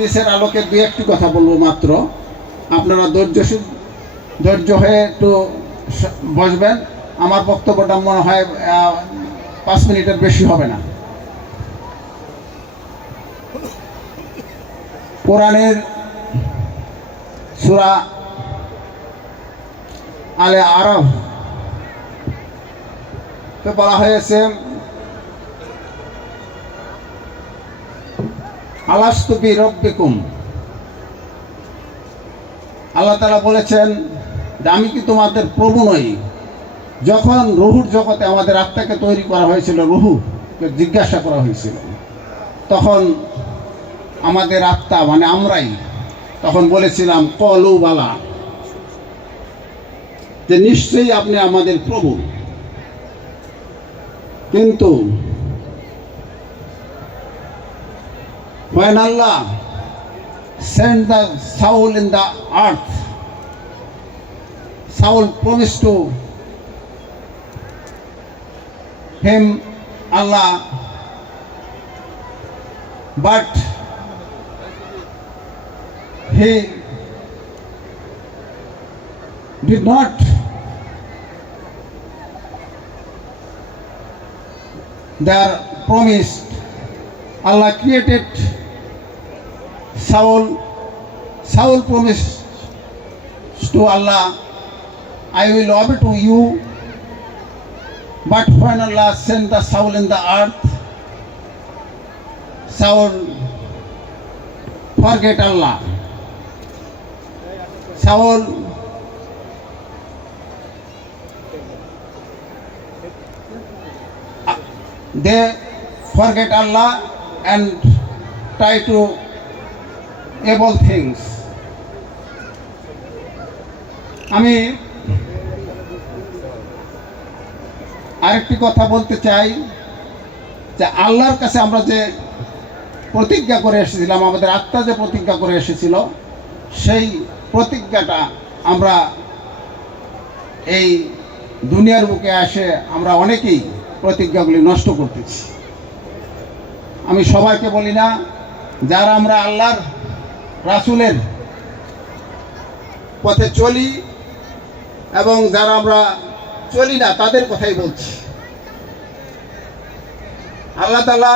হাদিসের আলোকে দু একটি কথা বলব মাত্র। আপনারা ধৈর্য ধৈর্য হয়ে একটু বসবেন। আমার বক্তব্যটা মনে হয় পাঁচ মিনিটের বেশি হবে না। কোরআনের সুরা আলে আরব বলা হয়েছে আলাস্তু বি রব্বিকুম আল্লাহ তালা বলেছেন, যে আমি কি তোমাদের প্রভু নই? যখন রুহুর জগতে আমাদের আত্মাকে তৈরি করা হয়েছিল, রুহুকে জিজ্ঞাসা করা হয়েছিল, তখন আমাদের আত্মা মানে আমরাই, তখন বলেছিলাম, কলু বালা, যে নিশ্চয়ই আপনি আমাদের প্রভু। কিন্তু when Allah sent the soul in the earth, Saul promised to him Allah, but he did not their promise. Allah created Saul. Saul promised to Allah, I will obey to you. But when Allah sent the Saul in the earth, Saul forget Allah. Saul they forget Allah and try to able things আমি আরেকটি কথা বলতে চাই যে আল্লাহর কাছে আমরা যে প্রতিজ্ঞা করে এসেছিলাম, আমাদের আত্মা যে প্রতিজ্ঞা করে এসেছিল, সেই প্রতিজ্ঞাটা আমরা এই দুনিয়ার বুকে আসে আমরা অনেকেই প্রতিজ্ঞাগুলি নষ্ট করতেছি। আমি সবাইকে বলি না, যারা আমরা আল্লাহর রাসুলের পথে চলি এবং যারা আমরা চলি না, তাদের কথাই বলছি। আল্লাহ তালা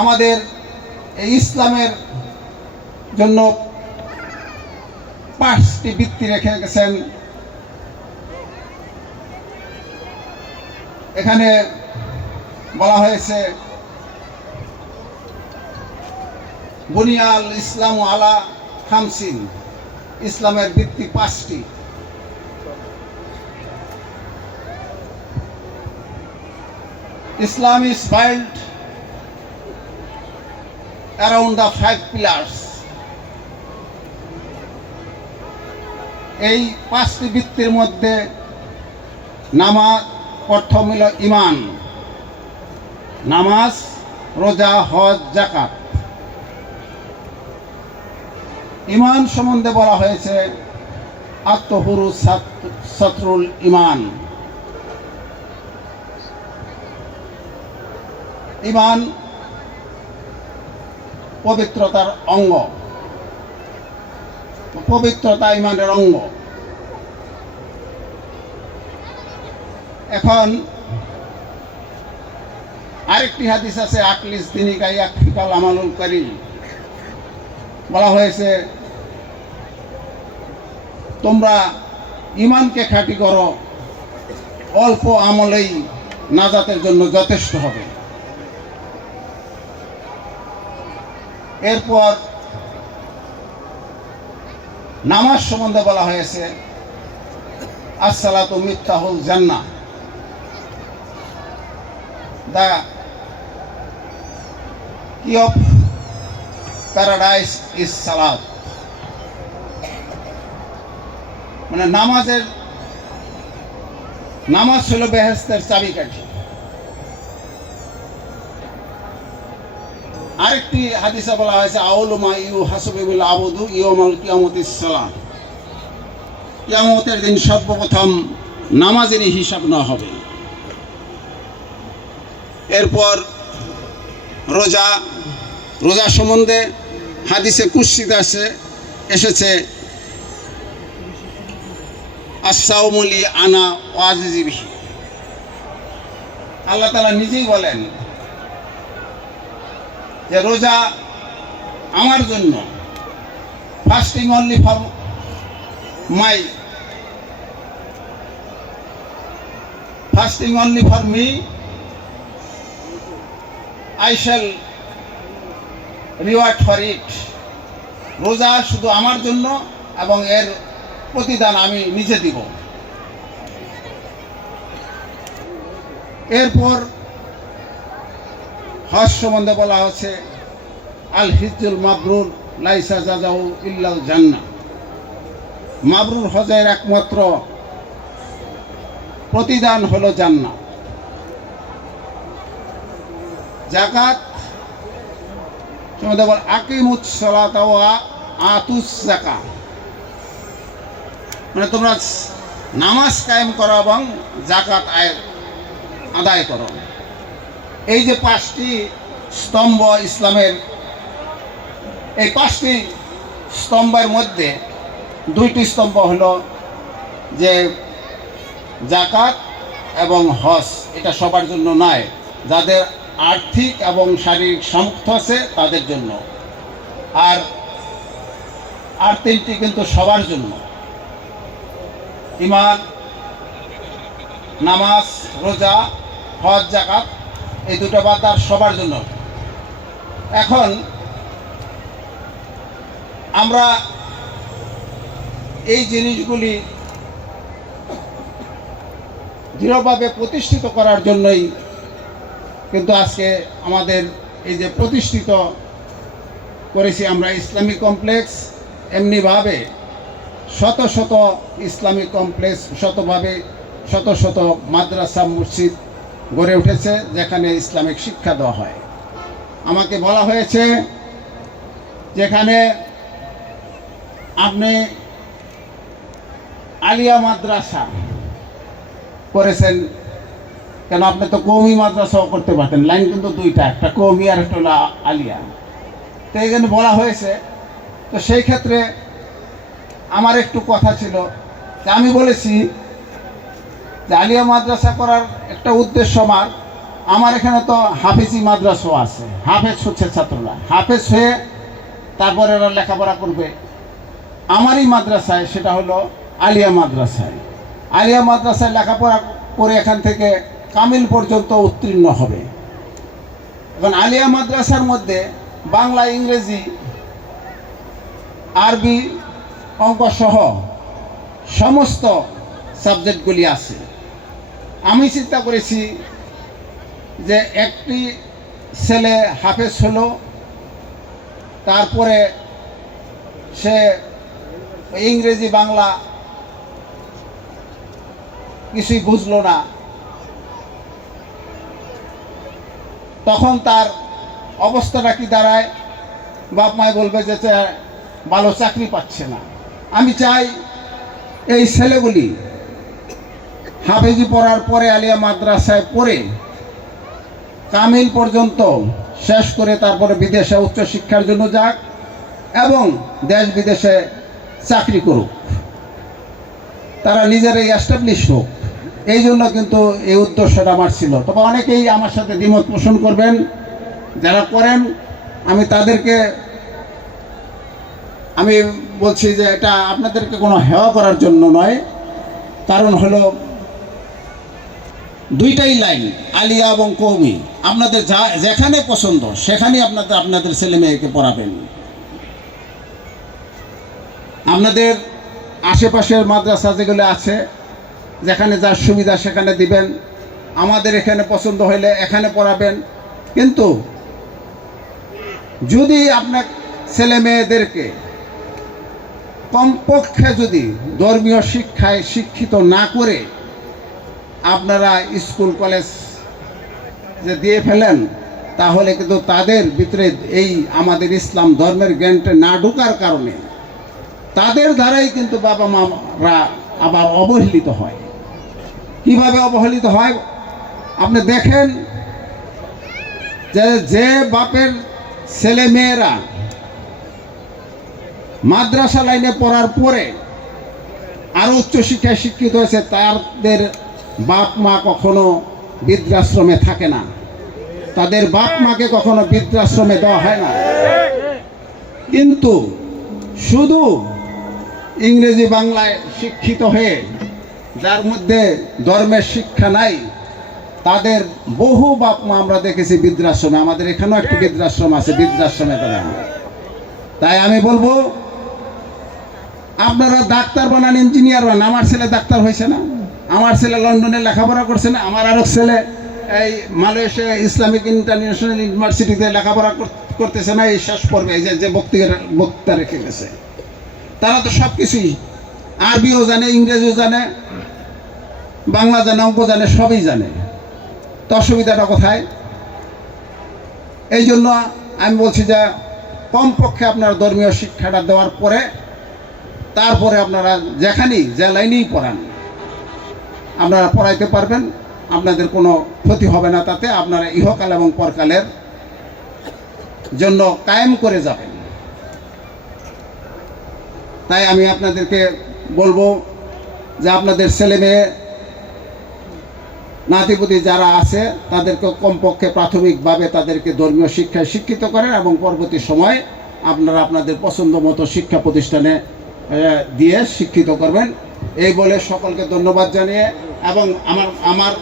আমাদের এই ইসলামের জন্য পাঁচটি বৃত্তি রেখে গেছেন এখানে বলা হয়েছে বুনিয়াল ইসলাম আলা খামসিন, ইসলামের ভিত্তি পাঁচটি। Islam is build around the five pillars. এই পাঁচটি বৃত্তির মধ্যে নামাজ প্রথম মিল ইমান, নামাজ, রোজা, হজ জাকাত ইমান সম্বন্ধে বলা হয়েছে, আত্মহুরু শত্রুল ইমান। ইমান পবিত্রতার অঙ্গ। পবিত্রতা ইমানের অঙ্গ। এখন আরেকটি হাদিস আছে, আকলিস গাই আকিকাল আমালুল করি বলা হয়েছে, তোমরা ইমানকে খাঁটি করো, অল্প আমলেই নাজাতের জন্য যথেষ্ট হবে। এরপর নামাজ সম্বন্ধে বলা হয়েছে, আসসালাতু মিথ্যাহুল জান্না দ্য কি অফ প্যারাডাইস ইজ সালাদ। মানে নামাজের, নামাজ ছিল বেহেস্তের চাবিকাঠি। আরেকটি হাদিসে বলা হয়েছে আউলুমা ইউ হাসবিবুল আবুদু ইয়মাল কিয়ামতিস সালাম। কিয়ামতের দিন সর্বপ্রথম নামাজেরই হিসাব না হবে। এরপর রোজা রোজা সম্বন্ধে হাদিসে কুৎসিত আছে, এসেছে আসাউমলি আনা ওয়াজিবিহি আল্লাহ তালা নিজেই বলেন যে রোজা আমার জন্য fasting only for my fasting only for me I shall reward for it. রোজা শুধু আমার জন্য এবং এর প্রতিদান আমি নিজে দিব। এরপর হজ সম্বন্ধে বলা হচ্ছে, আল হিজুল মাবরুর লাইসা জাজাউ ইল্লাল জান্না মাবরুর হজের একমাত্র প্রতিদান হলো জান্না জাকাত তোমাদের বল আকিমুস সালাত ওয়া আতুস জাকা মানে তোমরা নামাজ কায়েম করো এবং জাকাত আয় আদায় করো। এই যে পাঁচটি স্তম্ভ ইসলামের, এই পাঁচটি স্তম্ভের মধ্যে দুইটি স্তম্ভ হলো যে জাকাত এবং হজ, এটা সবার জন্য নয়। যাদের আর্থিক এবং শারীরিক সামর্থ্য আছে তাদের জন্য। আর আর তিনটি কিন্তু সবার জন্য। ইমান নামাজ, রোজা, হজ জাকাত এই দুটো বাদ সবার জন্য। এখন আমরা এই জিনিসগুলি দৃঢ়ভাবে প্রতিষ্ঠিত করার জন্যই কিন্তু আজকে আমাদের এই যে প্রতিষ্ঠিত করেছি আমরা ইসলামিক কমপ্লেক্স, এমনিভাবে শত শত ইসলামিক কমপ্লেক্স, শতভাবে শত শত মাদ্রাসা, মসজিদ গড়ে উঠেছে যেখানে ইসলামিক শিক্ষা দেওয়া হয়। আমাকে বলা হয়েছে যেখানে আপনি আলিয়া মাদ্রাসা করেছেন কেন আপনি তো কৌমি মাদ্রাসাও করতে পারতেন, লাইন কিন্তু দুইটা, একটা কৌমি আর একটা হলো আলিয়া। তো এখানে বলা হয়েছে, তো সেই ক্ষেত্রে আমার একটু কথা ছিল, যে আমি বলেছি যে আলিয়া মাদ্রাসা করার একটা উদ্দেশ্য আমার আমার এখানে তো হাফেজি মাদ্রাসাও আছে, হাফেজ হচ্ছে ছাত্ররা, হাফেজ হয়ে তারপরে এরা লেখাপড়া করবে। আমারই মাদ্রাসায় সেটা হলো আলিয়া মাদ্রাসায়। আলিয়া মাদ্রাসায় লেখাপড়া করে এখান থেকে কামিল পর্যন্ত উত্তীর্ণ হবে। এখন আলিয়া মাদ্রাসার মধ্যে বাংলা, ইংরেজি, আরবি অঙ্ক সহ সমস্ত সাবজেক্টগুলি আছে। আমি চিন্তা করেছি যে একটি ছেলে হাফেজ হলো, তারপরে সে ইংরেজি, বাংলা কিছুই বুঝলো না। তখন তার অবস্থাটা কি দাঁড়ায়? বাপ মায় বলবে যে ভালো চাকরি পাচ্ছে না। আমি চাই এই ছেলেগুলি হাফেজি পড়ার পরে আলিয়া মাদ্রাসায় পড়ে কামিল পর্যন্ত শেষ করে তারপরে বিদেশে উচ্চশিক্ষার জন্য যাক এবং দেশ বিদেশে চাকরি করুক। তারা নিজেরাই এস্টাবলিশ হোক। এই জন্য কিন্তু এই উদ্দেশ্যটা আমার ছিল। তবে অনেকেই আমার সাথে দ্বিমত পোষণ করবেন, যারা করেন, আমি তাদেরকে, আমি বলছি যে এটা আপনাদেরকে কোনো হেওয়া করার জন্য নয়। কারণ হলো, দুইটাই লাইন, আলিয়া এবং কৌমি আপনাদের যা, যেখানে পছন্দ, সেখানেই আপনাদের আপনাদের ছেলে মেয়েকে পড়াবেন। আপনাদের আশেপাশের মাদ্রাসা যেগুলো আছে যেখানে যার সুবিধা সেখানে দিবেন। আমাদের এখানে পছন্দ হইলে এখানে পড়াবেন। কিন্তু যদি আপনার ছেলে মেয়েদেরকে কমপক্ষে যদি ধর্মীয় শিক্ষায় শিক্ষিত না করে আপনারা স্কুল, কলেজ যে দিয়ে ফেলেন, তাহলে কিন্তু তাদের ভিতরে এই আমাদের ইসলাম ধর্মের জ্ঞানটা না ঢোকার কারণে তাদের দ্বারাই কিন্তু বাবা মারা আবার অবহেলিত হয়। কীভাবে অবহেলিত হয়? আপনি দেখেন যে যে বাপের ছেলে মেয়েরা মাদ্রাসা লাইনে পড়ার পরে আরও উচ্চশিক্ষায় শিক্ষিত হয়েছে, তাদের বাপ মা কখনো বৃদ্ধাশ্রমে থাকে না। তাদের বাপ মাকে কখনো বৃদ্ধাশ্রমে দেওয়া হয় না। কিন্তু শুধু ইংরেজি বাংলায় শিক্ষিত হয়ে যার মধ্যে ধর্মের শিক্ষা নাই তাদের বহু বাপ মা আমরা দেখেছি বৃদ্ধাশ্রমে। আমাদের এখানেও একটি বৃদ্ধাশ্রম আছে বৃদ্ধাশ্রমে তারা তাই আমি বলব আপনারা ডাক্তার বানান ইঞ্জিনিয়ার বানান আমার ছেলে ডাক্তার হয়েছে না। আমার ছেলে লন্ডনে লেখাপড়া করছে না আমার আরেক ছেলে এই মালয়েশিয়া ইসলামিক ইন্টারন্যাশনাল ইউনিভার্সিটিতে লেখাপড়া করতেছে না এই শেষ পর্বে এই যে- যে বক্তৃতা বক্তা রেখে গেছে। তারা তো সব কিছুই আরবিও জানে ইংরেজিও জানে বাংলা জানে, অঙ্ক জানে, সবই জানে। তো অসুবিধাটা কোথায়? এই জন্য আমি বলছি যে, কমপক্ষে আপনার ধর্মীয় শিক্ষাটা দেওয়ার পরে, তারপরে আপনারা যেখানেই যে লাইনেই পড়ান, আপনারা পড়াইতে পারবেন। আপনাদের কোনো ক্ষতি হবে না তাতে, আপনারা ইহকাল এবং পরকালের জন্য কায়েম করে যাবেন। তাই আমি আপনাদেরকে বলব যে, আপনাদের ছেলে মেয়ে নাতিপুতি যারা আছে, তাদেরকে কমপক্ষে প্রাথমিকভাবে তাদেরকে ধর্মীয় শিক্ষায় শিক্ষিত করেন এবং পরবর্তী সময় আপনারা আপনাদের পছন্দ মতো শিক্ষা প্রতিষ্ঠানে দিয়ে শিক্ষিত করবেন। এই বলে সকলকে ধন্যবাদ জানিয়ে এবং আমার আমার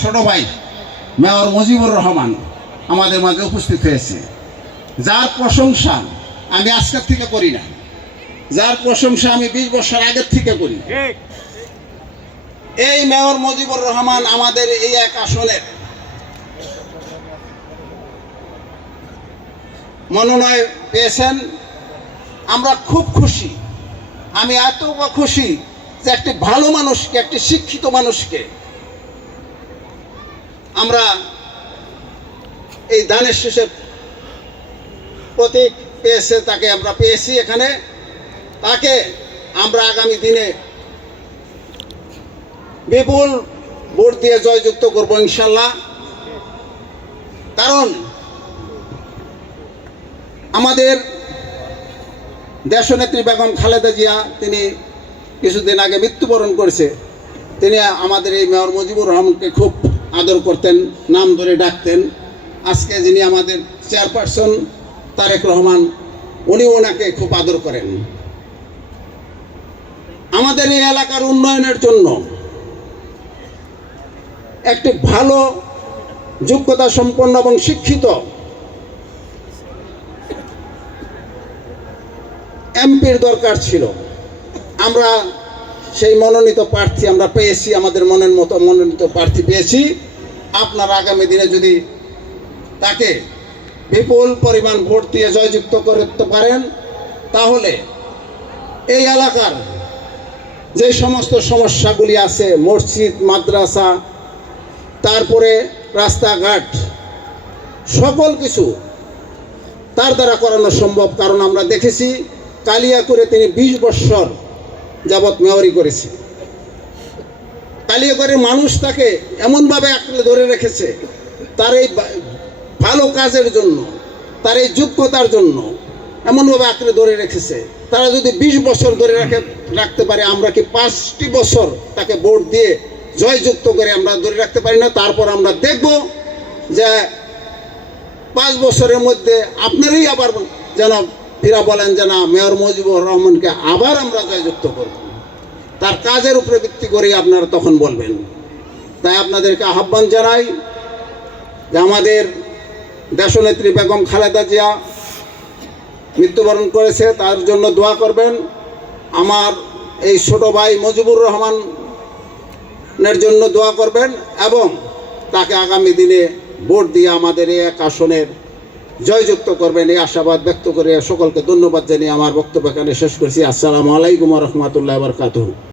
ছোট ভাই মেয়র মুজিবুর রহমান আমাদের মাঝে উপস্থিত হয়েছে। যার প্রশংসা আমি আজকের থেকে করি না। যার প্রশংসা আমি বিশ বছর আগের থেকে করি। এই মেয়র মুজিবুর রহমান আমাদের এই এক আসনের মনোনয়ন পেয়েছেন। আমরা খুব খুশি। আমি এত খুশি যে একটি ভালো মানুষকে, একটি শিক্ষিত মানুষকে আমরা এই দানের শেষের প্রতীক পেয়েছে, তাকে আমরা পেয়েছি এখানে। তাকে আমরা আগামী দিনে বিপুল ভোট দিয়ে জয়যুক্ত করব ইনশাল্লাহ। কারণ আমাদের দেশনেত্রী বেগম খালেদা জিয়া, তিনি কিছুদিন আগে মৃত্যুবরণ করেছে। তিনি আমাদের এই মেয়র মুজিবুর রহমানকে খুব আদর করতেন, নাম ধরে ডাকতেন। আজকে যিনি আমাদের চেয়ারপারসন তারেক রহমান উনি ওনাকে খুব আদর করেন। আমাদের এই এলাকার উন্নয়নের জন্য একটি ভালো যোগ্যতা সম্পন্ন এবং শিক্ষিত এমপির দরকার ছিল। আমরা সেই মনোনীত প্রার্থী আমরা পেয়েছি, আমাদের মনের মতো মনোনীত প্রার্থী পেয়েছি। আপনার আগামী দিনে যদি তাকে বিপুল পরিমাণ ভোট দিয়ে জয়যুক্ত করতে পারেন, তাহলে এই এলাকার যে সমস্ত সমস্যাগুলি আছে, মসজিদ, মাদ্রাসা তারপরে রাস্তাঘাট, সকল কিছু তার দ্বারা করানো সম্ভব। কারণ আমরা দেখেছি কালিয়া করে তিনি বিশ বৎসর যাবৎ মেয়রি করেছে কালিয়াকরের মানুষ তাকে এমনভাবে আঁকড়ে ধরে রেখেছে, তার এই ভালো কাজের জন্য, তার এই যোগ্যতার জন্য এমনভাবে আঁকড়ে ধরে রেখেছে। তারা যদি বিশ বছর ধরে রাখে, রাখতে পারে, আমরা কি পাঁচটি বছর তাকে ভোট দিয়ে জয়যুক্ত করে আমরা ধরে রাখতে পারি না। তারপর আমরা দেখব যে পাঁচ বছরের মধ্যে আপনারই আবার যেন ফিরা বলেন যে না, মেয়র মুজিবুর রহমানকে আবার আমরা জয়যুক্ত করব। তার কাজের উপরে ভিত্তি করেই আপনারা তখন বলবেন। তাই আপনাদেরকে আহ্বান জানাই যে আমাদের দেশনেত্রী বেগম খালেদা জিয়া মৃত্যুবরণ করেছে, তার জন্য দোয়া করবেন। আমার এই ছোট ভাই মুজিবুর রহমানের জন্য দোয়া করবেন এবং তাকে আগামী দিনে ভোট দিয়ে আমাদের এই এক আসনের জয়যুক্ত করবেন। এই আশাবাদ ব্যক্ত করে সকলকে ধন্যবাদ জানিয়ে আমার বক্তব্য এখানে শেষ করছি। আসসালামু আলাইকুম রহমতুল্লাহ বরকাতুহ।